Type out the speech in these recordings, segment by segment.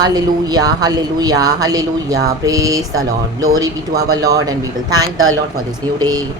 Hallelujah, hallelujah, hallelujah. Praise the Lord. Glory be to our Lord and we will thank the Lord for this new day.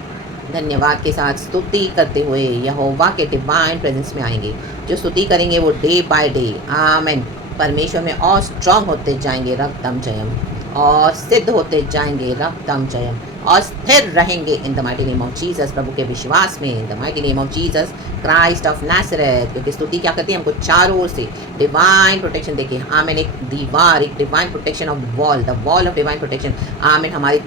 धन्यवाद के साथ स्तुति करते हुए यहोवा के डिवाइन प्रेजेंस में आएंगे। जो स्तुति करेंगे वो डे बाय डे आमेन परमेश्वर में और स्ट्रांग होते जाएंगे रक्तम जयम और सिद्ध होते जाएंगे रक्तम जयम और स्थिर रहेंगे in the mighty name of Jesus प्रभु के विश्वास में in the mighty name of Jesus Christ of Nazareth. क्योंकि स्तुति क्या करती है हमको चारों ओर से डिवाइन प्रोटेक्शन देके आमेन एक दीवार एक divine protection of wall the wall of divine protection amen हमारी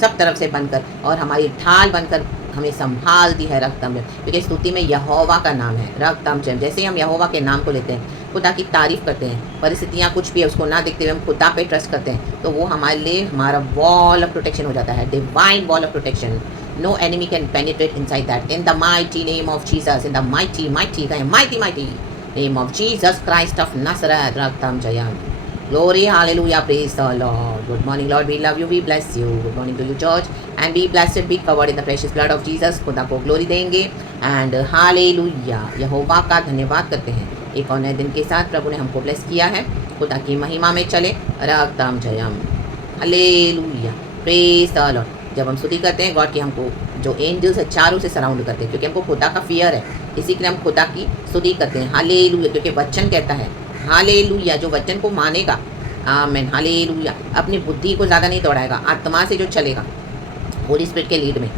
सब तरफ से बनकर और हमारी ढाल बनकर हमें संभालती है रक्तम जयम। क्योंकि स्तुति में यहोवा का नाम है रक्तम जयम। जैसे ही हम यहोवा के नाम को लेते हैं खुदा की तारीफ करते हैं परिस्थितियाँ कुछ भी है उसको ना देखते हुए हम खुदा पे ट्रस्ट करते हैं तो वो हमारे लिए हमारा वॉल ऑफ प्रोटेक्शन हो जाता है divine wall of protection. No enemy can penetrate inside that. In the mighty name of Jesus, in the mighty name of Jesus Christ of Nazareth, Raktam Jayam. Glory, hallelujah, praise the Lord. Good morning, Lord, we love you, we bless you. Good morning to you, church. And be blessed, be covered in the precious blood of Jesus. खुदा को glory देंगे and hallelujah यहोवा का धन्यवाद करते हैं। एक और नए दिन के साथ प्रभु ने हमको ब्लेस किया है। खुदा की महिमा में चले रक्तम जयम हालेलुया प्रेज द लॉर्ड। जब हम स्तुति करते हैं गॉड की हमको जो एंजल्स है चारों से सराउंड करते हैं क्योंकि हमको खुदा का फियर है इसी के लिए हम खुदा की स्तुति करते हैं हालेलुया। क्योंकि वचन कहता है हालेलुया जो वचन को मानेगा आमेन हालेलुया अपनी बुद्धि को ज़्यादा नहीं दौड़ाएगा आत्मा से जो चलेगा होली स्पिरिट के लीड में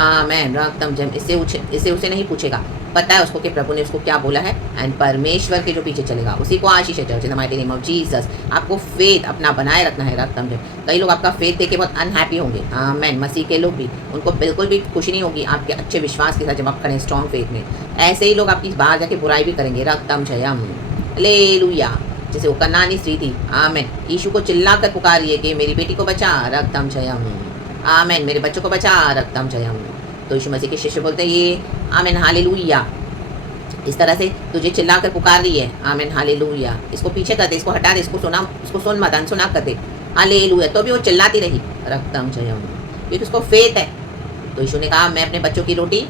आमेन रक्तम जयम इससे उसे नहीं पूछेगा पता है उसको कि प्रभु ने उसको क्या बोला है एंड परमेश्वर के जो पीछे चलेगा उसी को आशीष है church in the mighty name of Jesus. आपको फेथ अपना बनाए रखना है रक्तम जयम। कई लोग आपका फेथ देख के बहुत अनहैप्पी होंगे आमेन मसीह के लोग भी उनको बिल्कुल भी खुशी नहीं होगी आपके अच्छे विश्वास के साथ जब आप खड़े स्ट्रॉन्ग फेथ में। ऐसे ही लोग आपकी बाहर जाके बुराई भी करेंगे रक्तम जयम हालेलुया। जैसे वो कनानी स्त्री थी आमेन यीशु को चिल्ला कर पुकारिए कि मेरी बेटी को बचा रक्तम जयम आमेन मेरे बच्चों को बचा रक्तम जयम। तो यीशु मसीह के शिष्य बोलते हैं ये आमेन हालेलुया इस तरह से तुझे चिल्ला कर पुकार रही है आमेन हालेलुया इसको पीछे कर दे इसको हटा दे इसको सुन मत अनसुना कर दे हालेलुया। तो भी वो चिल्लाती रही रक्तम जयम क्योंकि उसको फेथ है। तो यीशु ने कहा मैं अपने बच्चों की रोटी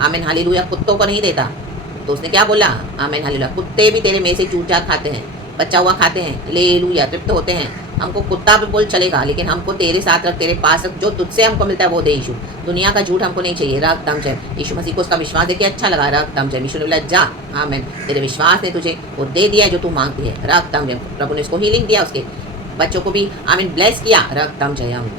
आमेन हालेलुया कुत्तों को नहीं देता। तो उसने क्या बोला आमेन हालेलुया कुत्ते भी तेरे में से चूर चार खाते हैं बच्चा हुआ खाते हैं हालेलुया तृप्त होते हैं। हमको कुत्ता भी बोल चलेगा लेकिन हमको तेरे साथ रख तेरे पास रख जो तुझसे हमको मिलता है वो दे यीशु। दुनिया का झूठ हमको नहीं चाहिए रक्तम जयम। यीशु मसीह को उसका विश्वास देके अच्छा लगा रक्तम जयम। यीशु ने बोला जा आमेन तेरे विश्वास ने तुझे वो दे दिया जो तू मांगती है रक्तम जयम। प्रभु ने उसको हीलिंग दिया उसके बच्चों को भी आमीन ब्लेस किया रक्तम जयम।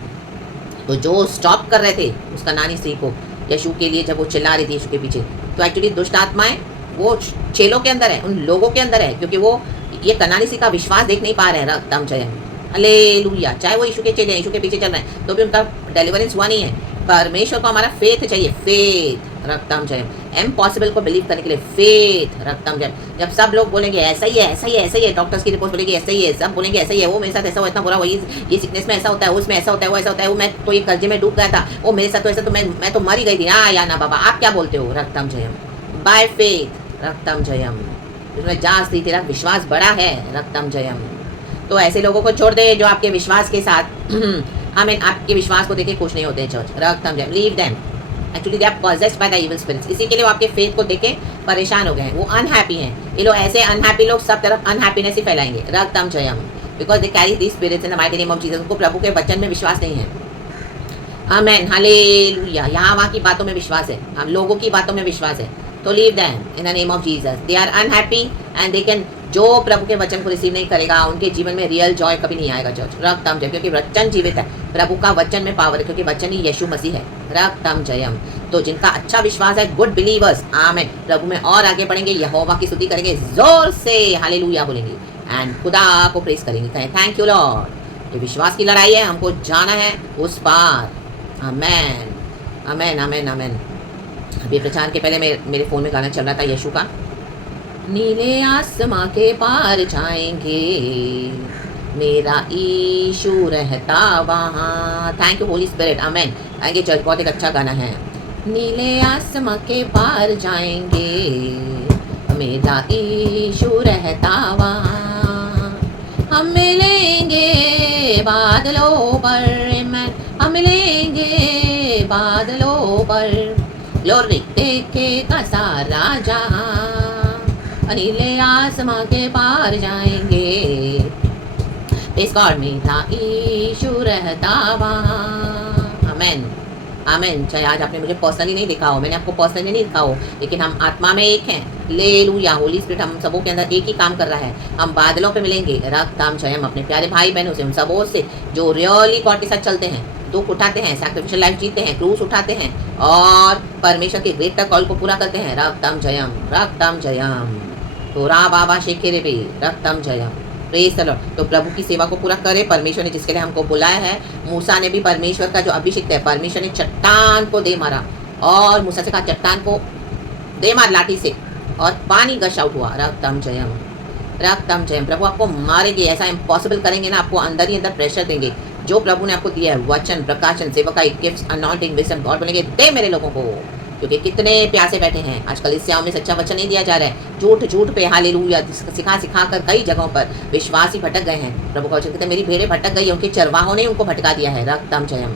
तो जो स्टॉप कर रहे थे उसका नानी स्त्री को यीशु के लिए जब वो चिल्ला रही थी यीशु के पीछे तो एक्चुअली दुष्ट आत्माएं वो चेलों के अंदर है उन लोगों के अंदर है क्योंकि वो ये कनानी स्त्री का विश्वास देख नहीं पा रहे हैं रक्तम जयम हालेलुया। चाहे वो यीशु के चले यीशु के पीछे चल रहे हैं तो भी उनका डिलीवरेंस हुआ नहीं है। परमेश्वर को हमारा फेथ चाहिए फेथ रक्तम जयम इम्पॉसिबल को बिलीव करने के लिए फेथ रक्तम जयम। जब सब लोग बोलेंगे ऐसा ही है ऐसा ही है ऐसा ही है डॉक्टर्स की रिपोर्ट बोलेगी ऐसा ही है सब बोलेंगे ऐसा ही है वो मेरे साथ ऐसा हुआ इतना बुरा हुआ ये सिकनेस में ऐसा होता है उसमें ऐसा होता है वो ऐसा होता है वो मैं तो ये कर्जे में डूब गया था वो मेरे साथ तो ऐसा तो मैं तो मर ही गई थी हाँ या ना बाबा आप क्या बोलते हो रक्तम जयम बाय फेथ रक्तम जयम। उसमें जांच दी तेरा विश्वास बड़ा है रक्तम जयम। तो ऐसे लोगों को छोड़ दे जो आपके विश्वास के साथ आमीन आपके विश्वास को देखे खुश नहीं होते चर्च रक्तम जयम leave them actually they are possessed by the evil spirits. इसी के लिए वो आपके फेथ को देख के परेशान हो गए हैं वो अनहैप्पी हैं। ये लोग ऐसे अनहैप्पी लोग सब तरफ अनहैप्पीनेस ही फैलाएंगे रक्तम जयम because they carry these spirits in the mighty name of Jesus. उनको प्रभु के वचन में विश्वास नहीं है आमीन हालेलुया। यहाँ वहाँ की बातों में विश्वास है हम लोगों की बातों में विश्वास है तो leave them in the name of Jesus. They are unhappy and they can जो प्रभु के वचन को रिसीव नहीं करेगा उनके जीवन में रियल जॉय कभी नहीं आएगा चर्च रक्तम जयम। क्योंकि वचन जीवित है प्रभु का वचन में पावर है क्योंकि वचन ही यीशु मसीह है रक्तम जयम। तो जिनका अच्छा विश्वास है गुड बिलीवर्स आमीन प्रभु में और आगे बढ़ेंगे यहोवा की स्तुति करेंगे जोर से हालेलुया बोलेंगे एंड खुदा को प्रेज करेंगे कहें थैंक यू लॉर्ड। ये विश्वास की लड़ाई है हमको जाना है उस पार आमेन आमेन आमेन आमेन। अभी प्रचार के पहले मेरे फ़ोन में गाना चल रहा था यीशु का नीले आसमां के पार जाएंगे मेरा यीशु रहता वहाँ। थैंक यू होली स्पिरिट आमेन। आएंगे चर्च बहुत एक अच्छा गाना है नीले आसमां के पार जाएंगे मेरा यीशु रहता वहाँ। हम मिलेंगे बादलों पर हम मिलेंगे बादलों पर ग्लोरी देखेगा सारा जहां नीले आसमां के पार जाएंगे प्रेज़ गॉड, मेरा यीशु रहता वहाँ। आमेन, आमेन। चाहे आज आपने मुझे पर्सनली नहीं देखा हो, मैंने आपको पर्सनली नहीं देखा हो, लेकिन हम आत्मा में एक हैं। हालेलुया। होली स्पिरिट हम सबों के अंदर एक ही काम कर रहा है। हम बादलों पे मिलेंगे, रक्तम जयम, अपने प्यारे भाई बहनों से, उन सबों से जो रियली गॉड के साथ चलते हैं, दुख उठाते हैं, सैक्रिफिशियल लाइफ जीते हैं, क्रूस उठाते हैं और परमेश्वर के ग्रेटर कॉल को पूरा करते हैं। रक्तम जयम, रक्तम जयम। तो रा बाबा शेखेरे बे, रक्तम जयम। Praise the Lord. तो प्रभु की सेवा को पूरा करे परमेश्वर ने जिसके लिए हमको बुलाया है। मूसा ने भी परमेश्वर का जो अभिषेक है, परमेश्वर ने चट्टान को दे मारा और मूसा से कहा चट्टान को दे मार लाठी से, और पानी गश आउट हुआ। रक्तम जयम, रक्तम जयम। प्रभु आपको मारेंगे, ऐसा इम्पॉसिबल करेंगे ना, आपको अंदर ही अंदर प्रेशर देंगे। जो प्रभु ने आपको दिया है, वचन, प्रकाशन, सेवकाई, गिफ्ट्स, अनॉइंटिंग, विजडम, गॉड बोलेंगे दे मेरे लोगों को, क्योंकि कितने प्यासे बैठे हैं। आजकल इससे में सच्चा वचन नहीं दिया जा रहा है, झूठ झूठ पे हालेलुया सिखा सिखा कर कई जगहों पर विश्वासी भटक गए हैं। प्रभु का वचन कहते हैं मेरी भेड़ें भटक गई, उनके चरवाहों ने उनको भटका दिया है। रक्तम जयम।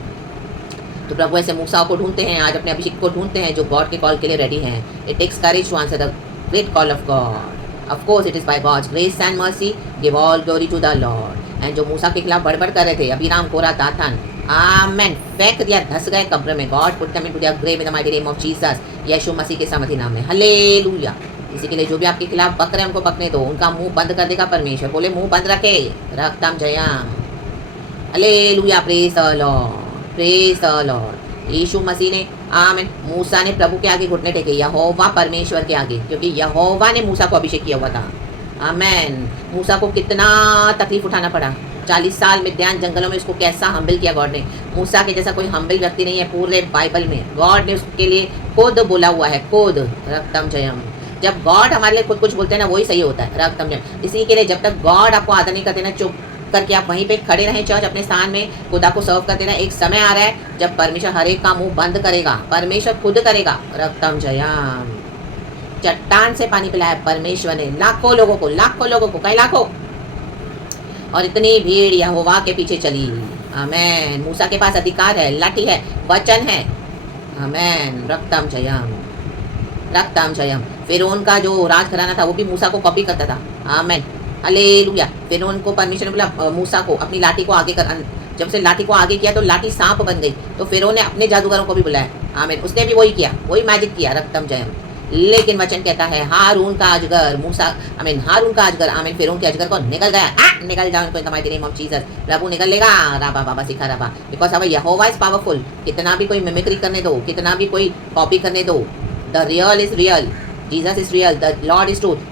तो प्रभु ऐसे मूसा को ढूंढते हैं, आज अपने अभिषेक को ढूंढते हैं जो गॉड के कॉल के लिए रेडी हैं। It takes courage to answer the great call of God. Of course it is by God's grace and mercy, give all glory to the Lord. And जो मूसा के खिलाफ बड़बड़ कर रहे थे, अबीराम, कोरा, दातान, आमेन, फेंक दिया, धस गए कब्र में। God put them into the grave in the mighty name of Jesus, यीशु मसीह के सामर्थी नाम में। हालेलुया। इसी के लिए जो भी आपके खिलाफ बक रहे हैं उनको बकने दो, उनका मुंह बंद कर देगा परमेश्वर। बोले मुंह बंद रखे, रक्तम जयम। Hallelujah. Praise the Lord, praise the Lord. यीशु मसीह ने, आमीन, मूसा ने प्रभु के आगे घुटने टेके, यहोवा परमेश्वर के आगे, क्योंकि यहोवा ने मूसा को अभिषेक किया हुआ था। आमीन। मूसा को कितना तकलीफ उठाना पड़ा, 40 साल मिद्यान जंगलों में उसको कैसा हम्बल किया गॉड ने। मूसा के जैसा कोई हम्बल व्यक्ति नहीं है पूरे बाइबल में। गॉड ने उसके लिए खुद बोला हुआ है, खुद। रक्तम जयम। जब गॉड हमारे लिए खुद कुछ बोलते हैं ना, वही सही होता है। रक्तम जयम। इसी के लिए जब तक गॉड आपको आदर नहीं करते ना, चुप करके आप वहीं पे खड़े रहें चर्च, अपने स्थान में खुदा को सर्व करते रहें। एक समय आ रहा है जब परमेश्वर हर एक का मुंह बंद करेगा, परमेश्वर खुद करेगा। रक्तम जयम। चट्टान से पानी पिलाया परमेश्वर ने लाखों लोगों को, कई लाखों, और इतनी भीड़ यहोवा के पीछे चली। आमेन। मूसा के पास अधिकार है, लाठी है, वचन है। आमेन। रक्तम जयम, रक्तम जयम। फिरौन का जो राज घराना था वो भी मूसा को कॉपी करता था। आमेन। हालेलुया। फिरौन को परमेश्वर ने बोला मूसा को अपनी लाठी को आगे कर, जब से लाठी को आगे किया तो लाठी सांप बन गई। तो फिरौन ने अपने जादूगरों को भी बुलाया। आमीन। उसने भी वही किया, वही मैजिक किया। रक्तम जयम। लेकिन वचन कहता है हारून का अजगर, मूसा, आमीन, हारून का अजगर, आमीन, फिरौन के अजगर को निकल गया। निकल जाओ इनको in the mighty name of Jesus. प्रभु निकल लेगा। राबा बाबा सिखा राबा, बिकॉज अब यहोवा इज पावरफुल। कितना भी कोई मिमिक्री करने दो, कितना भी कोई कॉपी करने दो, the real is real, Jesus is real, the Lord is truth.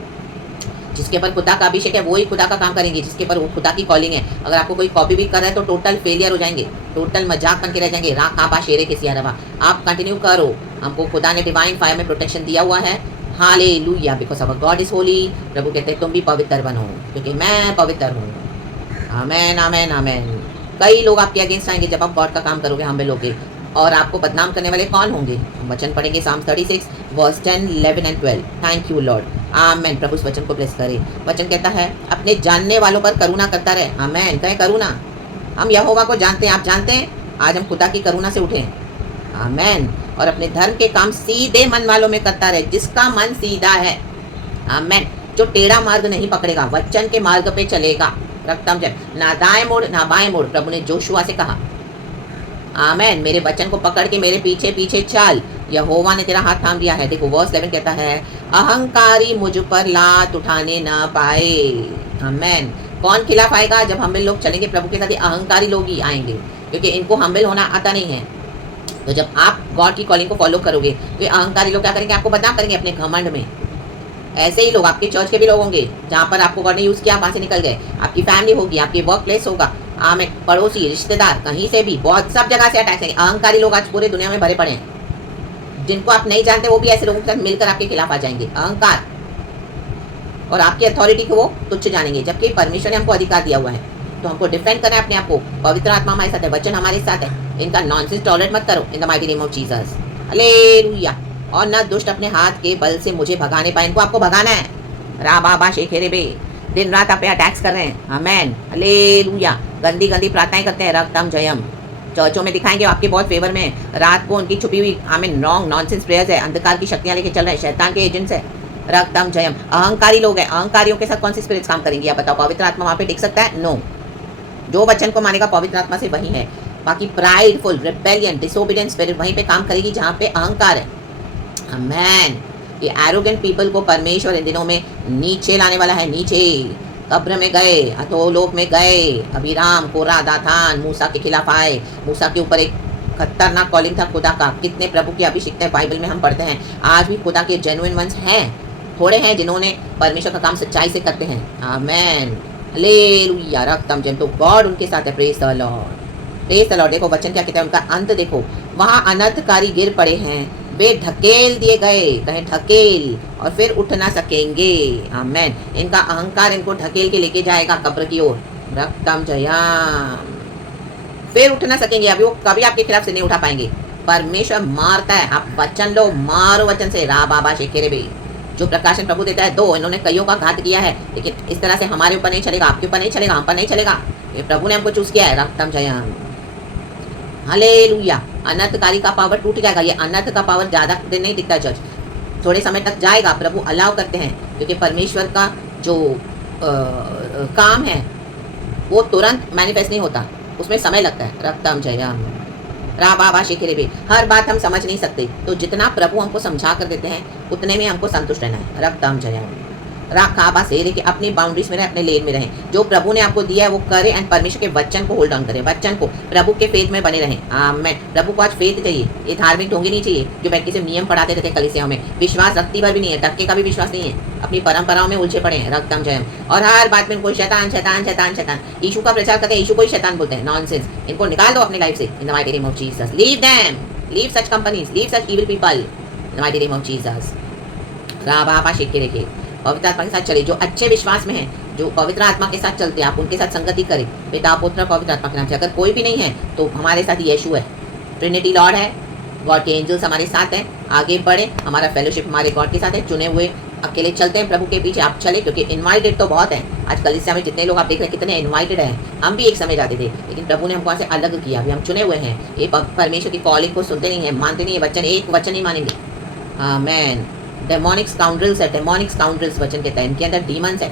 जिसके पर खुदा का अभिषेक है वही खुदा का काम करेंगे, जिसके पर वो खुदा की कॉलिंग है। अगर आपको कोई कॉपी भी कर रहा है तो टोटल फेलियर हो जाएंगे, टोटल मजाक बन के रह जाएंगे। रा काबा शेरे के सियारवा। आप कंटिन्यू करो, हमको खुदा ने डिवाइन फायर में प्रोटेक्शन दिया हुआ है। Hallelujah. Because our God is holy. प्रभु कहते हैं तुम भी पवित्र बनो क्योंकि मैं पवित्र हूँ। आमेन, आमेन, आमेन। कई लोग आपके अगेंस्ट आएंगे जब आप गॉड का काम करोगे, हम लोगे, और आपको बदनाम करने वाले कौन होंगे? वचन पढ़ेंगे Psalm 36 verse 10, 11 and 12। Thank you Lord. Amen. प्रभु इस वचन को ब्लेस करे। वचन कहता है अपने जानने वालों पर करुणा करता रहे। आमेन। कहें करुणा। हम यहोवा को जानते हैं, आप जानते हैं। आज हम खुदा की करुणा से उठे। आमेन। और अपने धर्म के काम सीधे मन वालों में करता रहे, जिसका मन सीधा है। आमेन। जो टेढ़ा मार्ग नहीं पकड़ेगा, वचन के मार्ग पे चलेगा। रक्तम जय। ना दाएं मुड़ ना बाएं मुड़, प्रभु ने जोशुआ से कहा। आमेन। मेरे वचन को पकड़ के मेरे पीछे पीछे चल, यहोवा ने तेरा हाथ थाम लिया है। देखो वर्स 11 कहता है अहंकारी मुझ पर लात उठाने ना पाए। आमेन। कौन खिलाफ आएगा? जब हम लोग चलेंगे प्रभु के साथ, अहंकारी लोग ही आएंगे, क्योंकि इनको हम्बल होना आता नहीं है। तो जब आप गॉड की कॉलिंग को फॉलो करोगे तो ये अहंकारी लोग क्या करेंगे? आपको बदनाम करेंगे अपने घमंड में। ऐसे ही लोग आपके चर्च के भी लोग होंगे, जहाँ पर आपको गॉड ने यूज़ किया, वहाँ से निकल गए। आपकी फैमिली होगी, आपकी वर्क प्लेस होगा, आमेन, पड़ोसी, रिश्तेदार, कहीं से भी, बहुत सब जगह से अटैक करेंगे। अहंकारी लोग आज पूरे दुनिया में भरे पड़े हैं। जिनको आप नहीं जानते वो भी ऐसे लोगों के साथ मिलकर आपके खिलाफ आ जाएंगे। अहंकार और आपकी अथॉरिटी को वो तुच्छ जानेंगे, जबकि परमेश्वर ने हमको अधिकार दिया हुआ है। तो हमको डिफेंड करना है अपने आप को। पवित्र आत्मा हमारे साथ है, वचन हमारे साथ है। इनका नॉनसेंस टॉलरेट मत करो इन the mighty name of Jesus. Hallelujah. और न दुष्ट अपने हाथ के बल से मुझे भगाने पाए। इनको आपको भगाना है। रा बाबा शेखेरे बे। दिन रात आप पे अटैक्स कर रहे हैं। आमेन। हालेलुया। गंदी गंदी प्रार्थनाएं करते हैं। रक्तम जयम। चर्चों में दिखाएंगे आपके बहुत फेवर में। रात को उनकी छुपी हुई आमीन रॉन्ग नॉनसेंस प्रेयर्स है, अंधकार की शक्तियां लेके चल रहे हैं, शैतान के एजेंट्स है। रक्तम जयम। अहंकारी लोग हैं। अहंकारियों के साथ कौन सी स्पिरिट्स काम करेंगी आप बताओ? पवित्र आत्मा वहाँ पे टिक सकता है? नो। जो वचन को मानेगा पवित्र आत्मा से वही है। बाकी प्राइडफुल, रिबेलियन, डिसोबीडियंट स्पिरिट वहीं पे काम करेगी जहाँ पे अहंकार है। आमेन। ये एरोगेंट पीपल को परमेश्वर इन दिनों में नीचे लाने वाला है, नीचे कब्र में गए, अधोलोक में गए। अभिराम, कोरा, दाथान मूसा के खिलाफ आए। मूसा के ऊपर एक खतरनाक कॉलिंग था खुदा का। कितने प्रभु के अभिषिक्त हैं, बाइबल में हम पढ़ते हैं। आज भी खुदा के जेन्युइन वंस हैं, थोड़े हैं जिन्होंने परमेश्वर का काम सच्चाई से करते हैं। आमेन, हालेलुया। रक्तम जम, तो गॉड उनके साथ है। Praise the Lord, praise the Lord. देखो वचन क्या कहता है, उनका अंत देखो। वहाँ अनर्थकारी गिर पड़े हैं, वे ढकेल दिए गए, कहें ढकेल, और फिर उठ ना सकेंगे। आमेन। इनका अहंकार इनको ढकेल के लेके जाएगा कब्र की ओर। रक्तम जयाम, फिर उठ ना सकेंगे। अभी वो कभी आपके खिलाफ से नहीं उठा पाएंगे। परमेश्वर मारता है, आप वचन लो, मारो वचन से। रा बाबा शेखेरे बे, जो प्रकाशन प्रभु देता है दो। इन्होंने कईयों का घात किया है, लेकिन इस तरह से हमारे ऊपर नहीं चलेगा, आपके ऊपर नहीं चलेगा, हम पर नहीं चलेगा। ये प्रभु ने हमको चूज किया है। रक्तम जयाम, हालेलुया। अनर्थकारी का पावर टूट जाएगा। ये अनर्थ का पावर ज़्यादा दिन नहीं टिकता चर्च, थोड़े समय तक जाएगा। प्रभु अलाउ करते हैं, क्योंकि परमेश्वर का जो काम है वो तुरंत मैनिफेस्ट नहीं होता, उसमें समय लगता है। रक्तम जयम, रा बाबा शेखरे बे। हर बात हम समझ नहीं सकते, तो जितना प्रभु हमको समझा कर देते हैं उतने में हमको संतुष्ट रहना है। रक्तम जयम, राखाबा से लेके अपनी बाउंड्रीज में रहे, अपने लेन में रहें। जो प्रभु ने आपको दिया है वो करें, एंड परमेश्वर के वचन को होल्ड ऑन करें, वचन को, प्रभु के फेथ में बने रहें। आमेन। प्रभु को आज फेथ चाहिए, ये धार्मिक ढोंगी नहीं चाहिए जो बैठ के सिर्फ नियम पढ़ाते रहते कलीसिया में। विश्वास रखती भर भी नहीं है, टक्के का भी विश्वास नहीं है, अपनी परंपराओं में उलझे पड़े हैं। रक्तम जयम। और हर बात में इनको शैतान शैतान शैतान शैतान, यीशु का प्रचार करते हैं, यीशु को ही शैतान बोलते हैं। नॉनसेंस, इनको निकाल दो अपने लाइफ से in the mighty name of Jesus. Leave them, leave such companies, leave such evil people in the mighty name of Jesus. बाबा शेख के रेखे पवित्र आत्मा के साथ चले, जो अच्छे विश्वास में हैं, जो पवित्र आत्मा के साथ चलते हैं, आप उनके साथ संगति करें। पिता, पुत्र, पवित्र आत्मा के नाम से। अगर कोई भी नहीं है तो हमारे साथ यीशु है, ट्रिनिटी लॉर्ड है, गॉड के एंजल्स हमारे साथ हैं। आगे बढ़े, हमारा फेलोशिप हमारे गॉड के साथ है। चुने हुए अकेले चलते हैं प्रभु के पीछे, आप चले, क्योंकि इनवाइटेड तो बहुत हैं। आज कलीसिया में जितने लोग आप देख रहे हैं कितने इनवाइटेड हैं। हम भी एक समय जाते थे, लेकिन प्रभु ने हमको से अलग किया, अभी हम चुने हुए हैं। ये परमेश्वर की कॉलिंग को सुनते नहीं है, मानते नहीं है वचन, एक वचन नहीं मानेंगे। आमेन। डेमोनिक स्काउंड्रल्स है, डेमोनिक स्काउंड्रल्स वचन कहता है, इनके अंदर डीमंस है,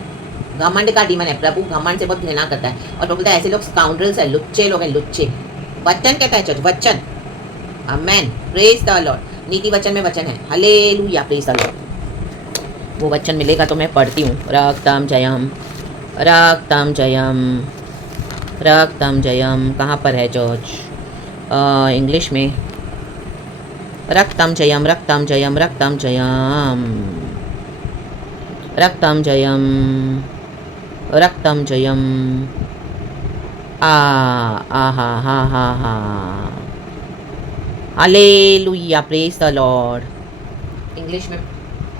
घमंड का डीमन है। प्रभु घमंड से बहुत घृणा करता है, और प्रभु बोलता है ऐसे लोग स्काउंड्रल्स है, लुच्चे लोग हैं, लुच्चे। वचन कहता है चर्च, वचन। आमेन, प्रेज द लॉर्ड। नीति वचन में वचन है, हालेलुया, प्रेज द लॉर्ड। वो वचन मिलेगा तो मैं पढ़ती हूँ। रक्तम जयम, रक्तम जयम, रक्तम जयम। कहाँ पर है चर्च? इंग्लिश में। रक्तम जयम, रक्तम जयम, रक्तम जयम, रक्तम जयम, रक्तम जयम। आ हा हा हा हा, hallelujah, praise the Lord. English में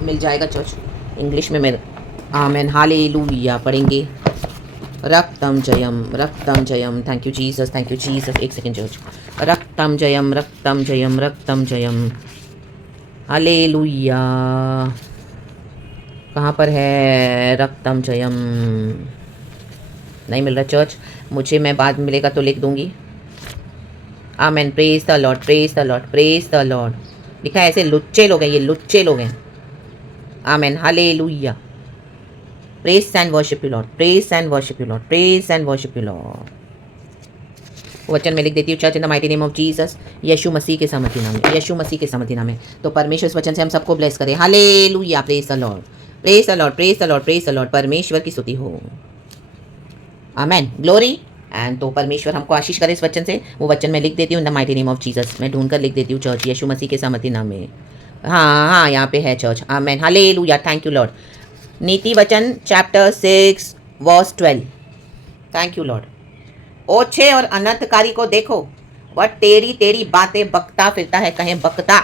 मिल जाएगा चर्च, इंग्लिश में मिल। आमेन, हालेलुया पढ़ेंगे। रक्तम जयम, रक्तम जयम। Thank you Jesus, thank you Jesus. एक सेकेंड चर्च। रक्तम जयम, रक्तम जयम, रक्तम जयम, हालेलुया। कहाँ पर है रक्तम जयम? नहीं मिल रहा चर्च मुझे, मैं बाद में मिलेगा तो लिख दूंगी। Amen, praise the Lord, praise the Lord, praise the Lord. लिखा है ऐसे लुच्चे लोग हैं, ये लुच्चे लोग हैं। आमेन, hallelujah. Praise and worship you Lord, praise and worship you Lord, praise and worship you Lord। वचन में लिख देती हूँ church in the mighty name of Jesus. यीशु मसीह के सामर्थी नाम में, यीशु मसीह के सामर्थी नाम में। तो परमेश्वर इस वचन से हम सबको ब्लेस करे। Hallelujah, praise the Lord, praise the Lord, praise the Lord, praise the Lord. परमेश्वर की स्तुति हो। आमेन, ग्लोरी। एंड तो परमेश्वर हमको आशीष करे इस वचन से। वो वचन मैं लिख देती हूँ इन the mighty name of Jesus. मैं ढूंढ कर लिख देती हूँ चर्च, यीशु मसीह के सामर्थी नाम में। हाँ हाँ, यहाँ पे है church. Amen, hallelujah, thank you Lord. नीति वचन chapter 6 verse 12। Thank you Lord. ओछे और अनर्थकारी को देखो, वह टेढ़ी टेढ़ी बातें बकता फिरता है, कहें बकता।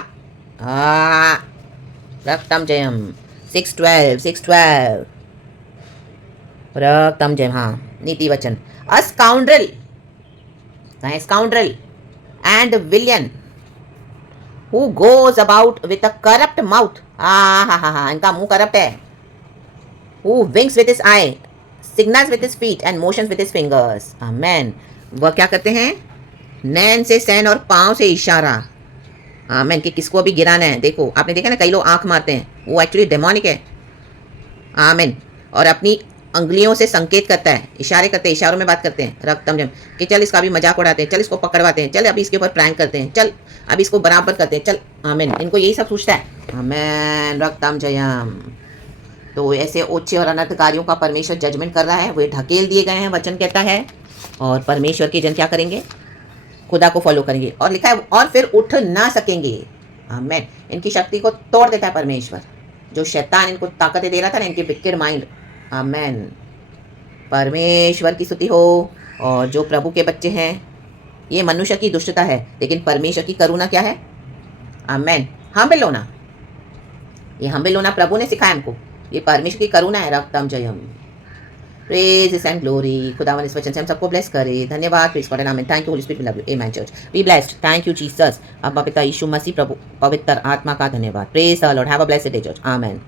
रक्तम जयम, 6:12, 6:12। रक्तम जयम, हाँ, नीति वचन। अ स्काउंड्रल, कहें scoundrel, and villain who goes about with a corrupt mouth. हा, इनका मुंह करप्ट है। Who winks with his eye, signals with his feet and motions with his fingers. Amen। वह क्या करते हैं? नैन से सैन और पाँव से इशारा। आमेन, कि किसको अभी गिराना है। देखो आपने देखा ना, कई लोग आंख मारते हैं, वो एक्चुअली डेमोनिक है। आमेन। और अपनी अंगुलियों से संकेत करता है, इशारे करते हैं, इशारों में बात करते हैं रक्तम जम कि चल इसका भी मजाक उड़ाते हैं, चल इसको पकड़वाते हैं, चल अभी इसके ऊपर प्रैंक करते हैं, चल अभी इसको बराबर करते हैं, चल आमीन। इनको यही सब सोचता है। आमीन, रक्तम जयम। तो ऐसे ओछे और अनर्थकारियों का परमेश्वर जजमेंट कर रहा है, वे ढकेल दिए गए हैं, वचन कहता है। और परमेश्वर के जन क्या करेंगे? खुदा को फॉलो करेंगे। और लिखा है और फिर उठ ना सकेंगे। आमीन। इनकी शक्ति को तोड़ देता है परमेश्वर। जो शैतान इनको ताकतें दे रहा था ना, इनके विकेड माइंड। आमीन। परमेश्वर की स्तुति हो। और जो प्रभु के बच्चे हैं, ये मनुष्य की दुष्टता है, लेकिन परमेश्वर की करुणा क्या है? आमीन। हम्बल होना, ये हम्बल होना प्रभु ने सिखाया हमको। ये परमेश्वर की करुणा है। रक्तम जयम। Praise and glory. खुदावन इस वचन से हम सबको ब्लेस करे। धन्यवाद। प्रेज गॉड एंड आमीन। Thank you Holy Spirit, we love you. आमीन church, be blessed. Thank you Jesus. अब्बा पिता यीशु मसीह प्रभु पवित्र आत्मा का धन्यवाद। Praise the Lord. Have a blessed day church. आमीन।